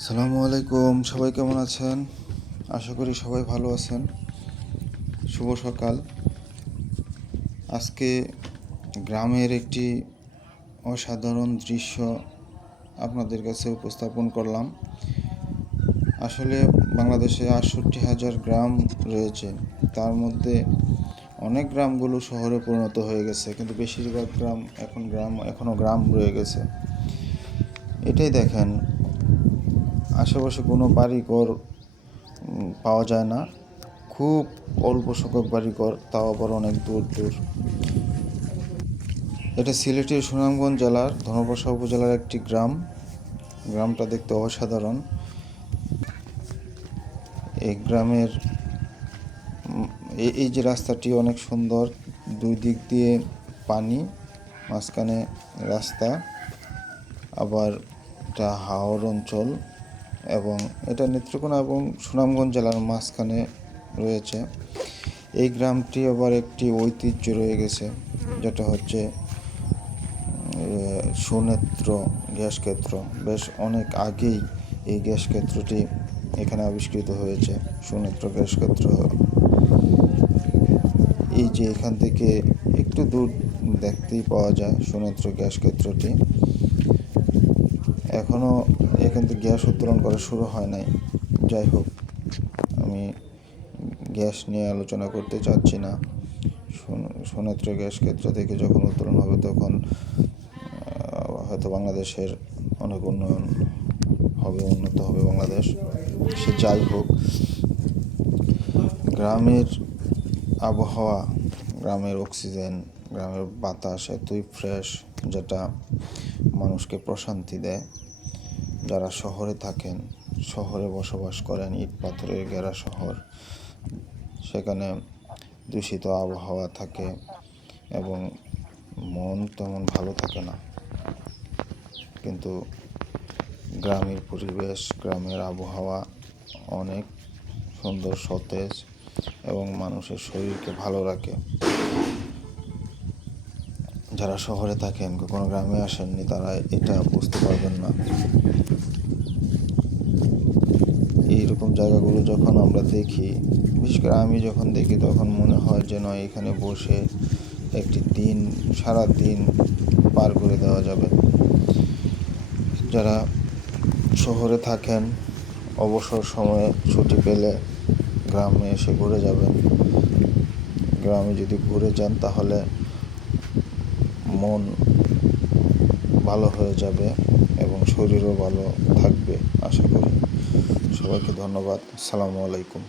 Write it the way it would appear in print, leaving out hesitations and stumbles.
আসসালামু আলাইকুম, সবাই কেমন আছেন? আশা করি সবাই ভালো আছেন। শুভ সকাল। আজকে গ্রামের একটি অসাধারণ দৃশ্য আপনাদের কাছে উপস্থাপন করলাম। আসলে বাংলাদেশে 68,000 গ্রাম রয়েছে। তার মধ্যে অনেক গ্রামগুলো শহরে পরিণত হয়ে গেছে, কিন্তু বেশিরভাগ গ্রাম এখনও গ্রাম রয়ে গেছে। এটাই দেখেন, আশেপাশে কোনো বাড়িঘর পাওয়া যায় না। খুব অল্প সংখ্যক বাড়িঘর, তাও আবার অনেক দূর দূর। এটা সিলেটের সুনামগঞ্জ জেলার ধনপরশা উপজেলার একটি গ্রাম। গ্রামটা দেখতে অসাধারণ। এই গ্রামের এই যে রাস্তাটি অনেক সুন্দর, দুই দিক দিয়ে পানি, মাঝখানে রাস্তা, আবার এটা হাওর অঞ্চল এবং এটা নেত্রকোনা এবং সুনামগঞ্জ জেলার মাঝখানে রয়েছে। এই গ্রামটি আবার একটি ঐতিহ্য রয়ে গেছে, যেটা হচ্ছে সুনেত্র গ্যাস ক্ষেত্র। বেশ অনেক আগেই এই গ্যাস ক্ষেত্রটি এখানে আবিষ্কৃত হয়েছে, সুনেত্র গ্যাস ক্ষেত্র। এই যে এখান থেকে একটু দূর দেখতেই পাওয়া যায় সুনেত্র গ্যাস ক্ষেত্রটি। এখনও এখান থেকে গ্যাস উত্তোলন করা শুরু হয় নাই। যাই হোক, আমি গ্যাস নিয়ে আলোচনা করতে চাচ্ছি না। সুনেত্র গ্যাস ক্ষেত্র থেকে যখন উত্তোলন হবে তখন হয়তো বাংলাদেশের অনেক উন্নত হবে বাংলাদেশ। সে যাই হোক, গ্রামের আবহাওয়া, গ্রামের অক্সিজেন, গ্রামের বাতাস এতই ফ্রেশ, যেটা মানুষকে প্রশান্তি দেয়। যারা শহরে থাকেন, শহরে বসবাস করেন, ইট পাথরের ঘেরা শহর, সেখানে দূষিত আবহাওয়া থাকে এবং মন তেমন ভালো থাকে না। কিন্তু গ্রামের পরিবেশ, গ্রামের আবহাওয়া অনেক সুন্দর, সতেজ এবং মানুষের শরীরকে ভালো রাখে। যারা শহরে থাকেন, কখনো গ্রামে আসেননি, তারা এটা বুঝতে পারবেন না। এইরকম জায়গাগুলো যখন আমরা দেখি, বিশেষ করে আমি যখন দেখি, তখন মনে হয় যে নয়, এখানে বসে একটি দিন, সারা দিন পার করে দেওয়া যাবে। যারা শহরে থাকেন, অবসর সময়ে ছুটি পেলে গ্রামে এসে ঘুরে যাবেন। গ্রামে যদি ঘুরে যান তাহলে মন ভালো হয়ে যাবে এবং শরীরও ভালো থাকবে আশা করি। সবাইকে ধন্যবাদ। আসসালামু আলাইকুম।